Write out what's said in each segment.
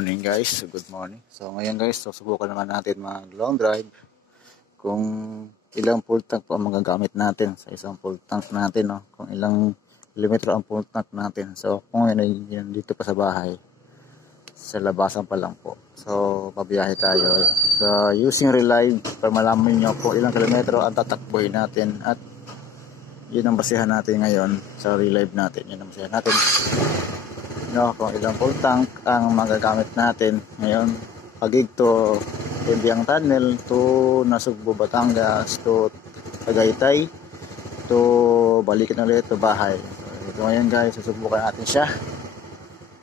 morning guys, good morning. So ngayon guys, susubukan naman natin mag long drive kung ilang full tank po ang magagamit natin sa isang full tank natin, no? Kung ilang kilometro ang full tank natin. So kung ngayon ay dito pa sa bahay, sa labasan pa lang po. So pabiyahe tayo sa using relive para malaman nyo kung ilang kilometro ang tatakbohin natin, at yun ang basihan natin ngayon sa relive natin. Yun ang basihan natin, no, kung ilang full tank ang magagamit natin ngayon pagig to Embyang Tunnel to Nasugbo, Batangas to Tagaytay to balikan ulit to bahay. So, ito ngayon guys, susubukan natin siya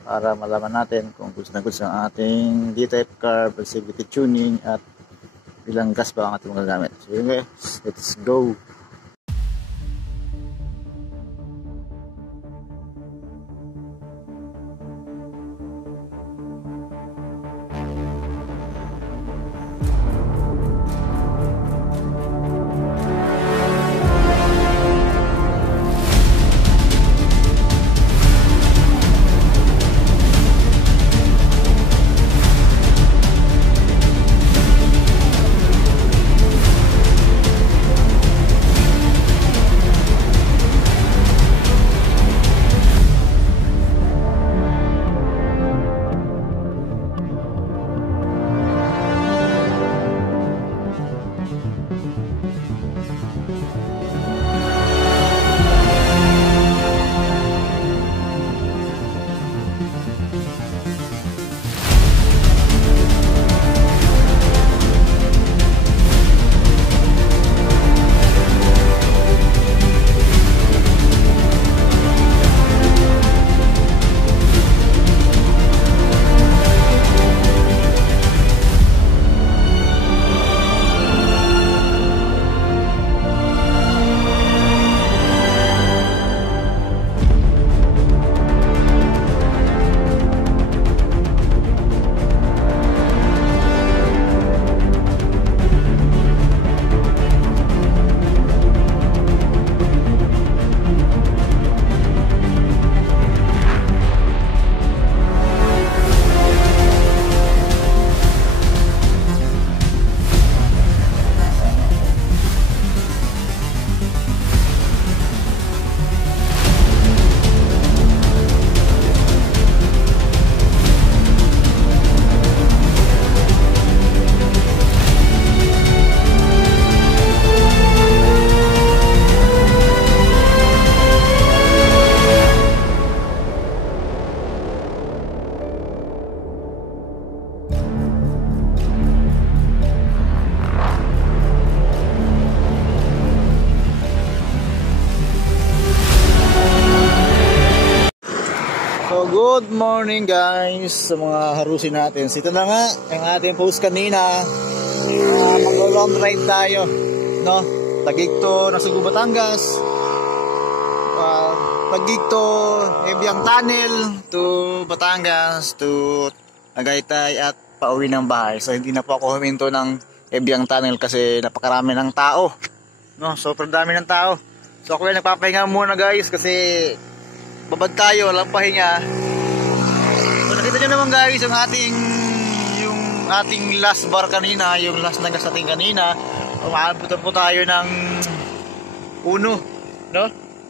para malaman natin kung goods na goods ang ating D-type car, flexibility tuning, at ilang gas ba ang ating magagamit. So yun guys, let's go. Good morning guys sa mga harusin natin. Ito na nga ang ating post kanina. Mag-long drive tayo, no? Tagig to Nasugbo, Batangas, tagig to Embyang Tunnel to Batangas to Tagaytay at pauwi ng bahay. So hindi na po ako huminto ng Embyang Tunnel kasi napakarami ng tao, no? Sobrang dami ng tao. So ako ay nagpapahinga muna guys kasi babad tayo, walang pahinga. So nakita nyo naman guys yung ating last bar kanina, yung last na gas natin kanina. Umabutan po tayo ng Uno, no?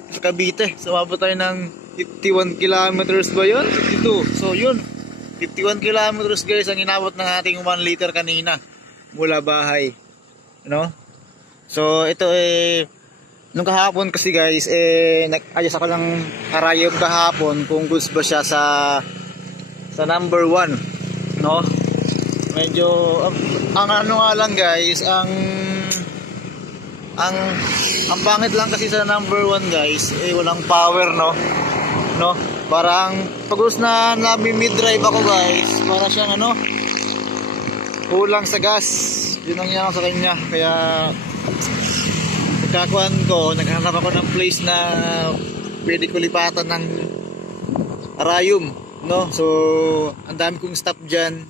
Sa Cavite. So umabot tayo ng 51 kilometers ba yun? 52. So yun, 51 kilometers guys ang inabot ng ating 1 liter kanina mula bahay, no? So ito nung kahapon kasi guys, nag-adjust ako ng karayom kahapon kung goods ba siya sa number 1, no? Medyo ang ano nga lang guys, ang pangit lang kasi sa number 1 guys, walang power, no? Parang pag na mid drive ako guys, para siyang ano, kulang sa gas. Yun ang yan sa kanya. Kaya pagkakuan ko, naghanap ako ng place na pwede ko lipatan ng arayom, no? So ang dami kong stop dyan,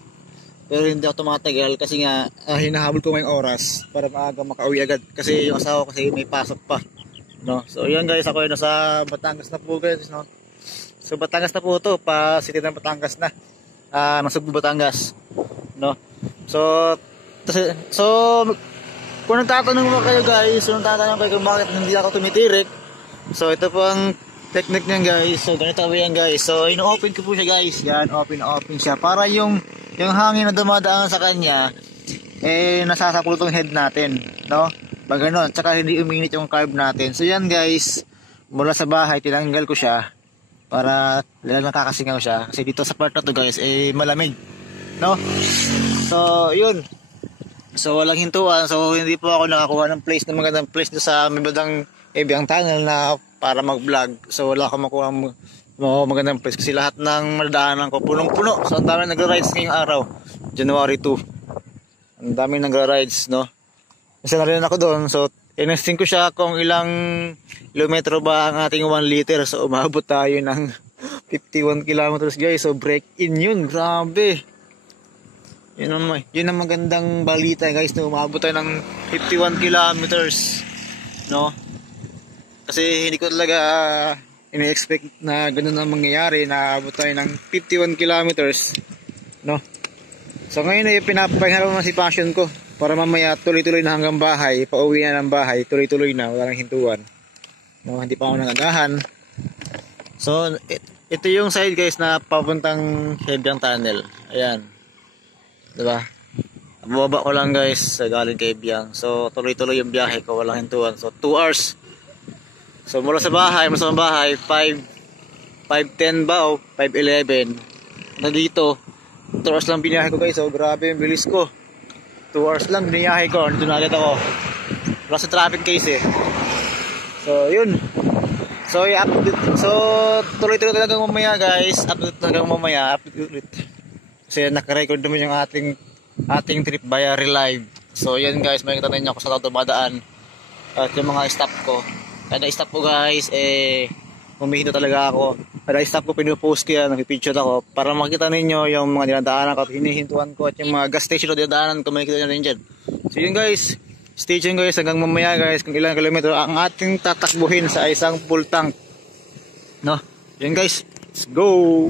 pero hindi ako tumatagal kasi nga hinahabol ko ngayong oras para maaga makauwi agad kasi yung asawa kasi may pasok pa, no? So yan guys, ako ay nasa Batangas na po guys, no? So Batangas na po to, pa city ng Batangas na. Nasugbu, Batangas, no? So, so kung nagtatanong mo kayo guys, kung nagtatanong kayo kung bakit hindi ako tumitirik, so ito po ang technique niyan guys. So ganito po yan guys. So ino-open ko po siya guys. Yan, open siya para yung hangin na dumadaan sa kanya nasasaklot yung head natin, no? Pag gano'n, tsaka hindi uminit yung carb natin. So yan guys, mula sa bahay tinanggal ko siya para nakakasingaw siya kasi dito sa part na to guys malamig, no? So yun. So walang hintuan, so hindi po ako nakakuha ng place na magandang place sa may badang Ebyang Tunnel na para mag-vlog. So wala akong makuha magandang place kasi lahat ng madaanan ko punong-puno. So ang dami nagra-rides ngayong araw, January 2. Ang dami nagra-rides, no? Kasi na rin ako doon, so inesting ko siya kung ilang kilometro ba ang ating 1 liter. So umabot tayo ng 51 kilometers guys. So break in yun, grabe. Yun ang magandang balita guys, na umabot tayo ng 51 kilometers, no? Kasi hindi ko talaga ini-expect na ganun ang mangyayari, na abot tayo ng 51 kilometers, no? So ngayon pinapapahinga naman si passion ko para mamaya tuloy-tuloy na hanggang bahay, pauwi na ng bahay, tuloy-tuloy na, walang hintuan, no? Hindi pa ako nangagahan. So ito yung side guys na papuntang Ebyang Tunnel. Ayan, diba? Bababa ko lang guys galing kay Ebyang. So tuloy-tuloy yung biyahe ko, walang hintuan. So 2 hours. So mula sa bahay 5:10 ba o 5:11 na dito. 2 hours lang biniyahe ko guys. So grabe yung bilis ko. 2 hours lang biniyahe ko. Nandun na agad ako. Wala sa traffic case So yun. So tuloy-tuloy talagang mamaya guys. Update talagang mamaya. Update ulit. Kasi naka-record naman yung ating trip via relive. So yan guys, makikita ninyo ako sa dumadaan at yung mga stop ko. Kada stop ko guys humihinto talaga ako. Kada stop ko pinupost ko yan, nagpipicture ako para makita ninyo yung mga dinadaanan ko at hinihintuan ko, at yung mga gas station na dinadaanan ko, makikita nyo rin dyan. So yun guys, stay tuned guys hanggang mamaya guys kung ilang kilometro ang ating tatakbuhin sa isang full tank, no? Yun guys, let's go!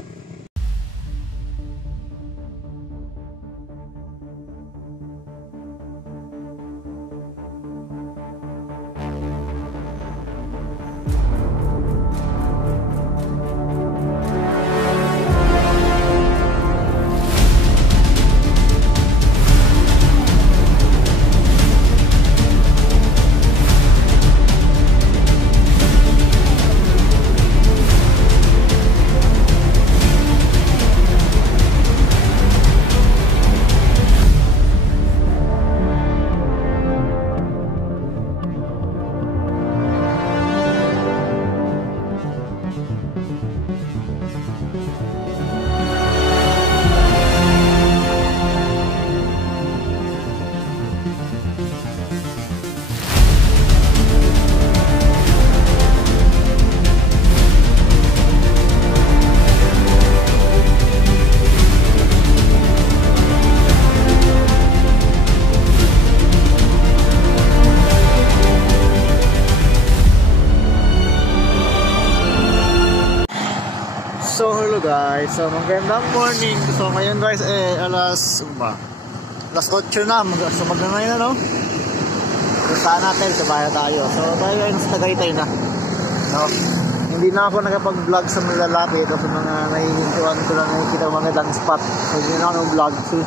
So hello guys, so magandang morning. So ngayon guys alas 8 na, so mag-9 na, no? Puntaan natin, sabaya tayo. So tayo ay nasa Tagaytay na, no? Hindi na ako nakapag-vlog sa malalapit kasi mga nahihintuan ko lang nakikita magandang spot. So hindi na ako nag-vlog. So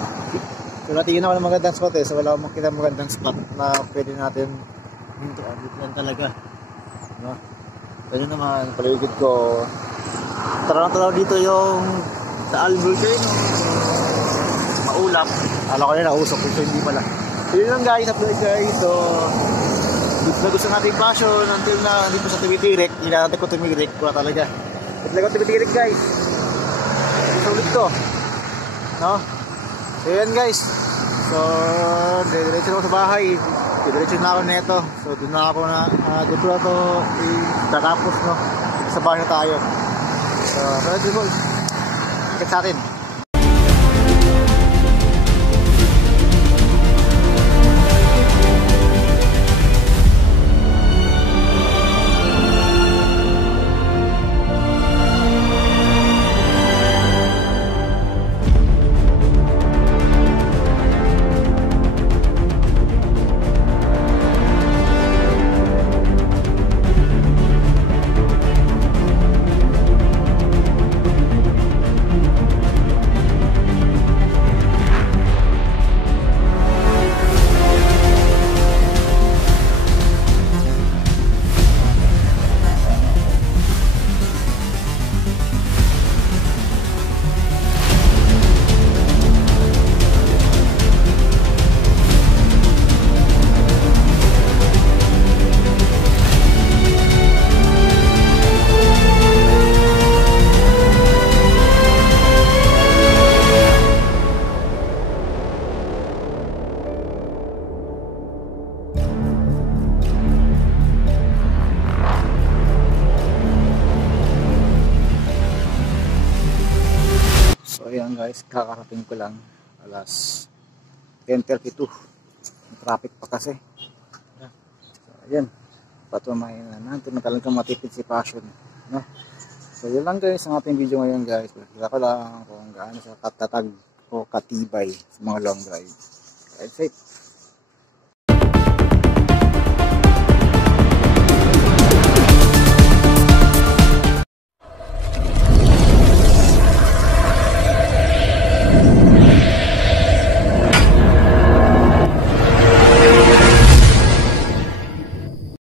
natingin ako ng magandang spot so wala akong makita magandang spot na pwede natin hintuan. Dito lang talaga, no? Pwede naman, paligid ko. Tara dito yung Taal Volcano. Maulap. Alam ko na nausok, so hindi pala. So yun lang guys, upload guys. So dito na gusto nating passion until na hindi ko sa tumitirik. Hindi natin ko tumitirik. Wala talaga. Dito na ko tumitirik guys. Sulit ko, no? So yun guys. So diretso na ako sa bahay. Diretso na ako neto. So doon na ako dito na ito tatapos, no? Sa bahay na tayo. So, let's go. Ikit sa atin. lang guys, kakarating ko lang. Alas 10:32. Traffic pa kasi. So, ayan. Patumahin na natin na talagang matipid si Passion. No? So, yun lang guys ang ating video ngayon guys. Kaya ko lang kung gaano sa katatag o katibay sa mga long drive. Ride safe.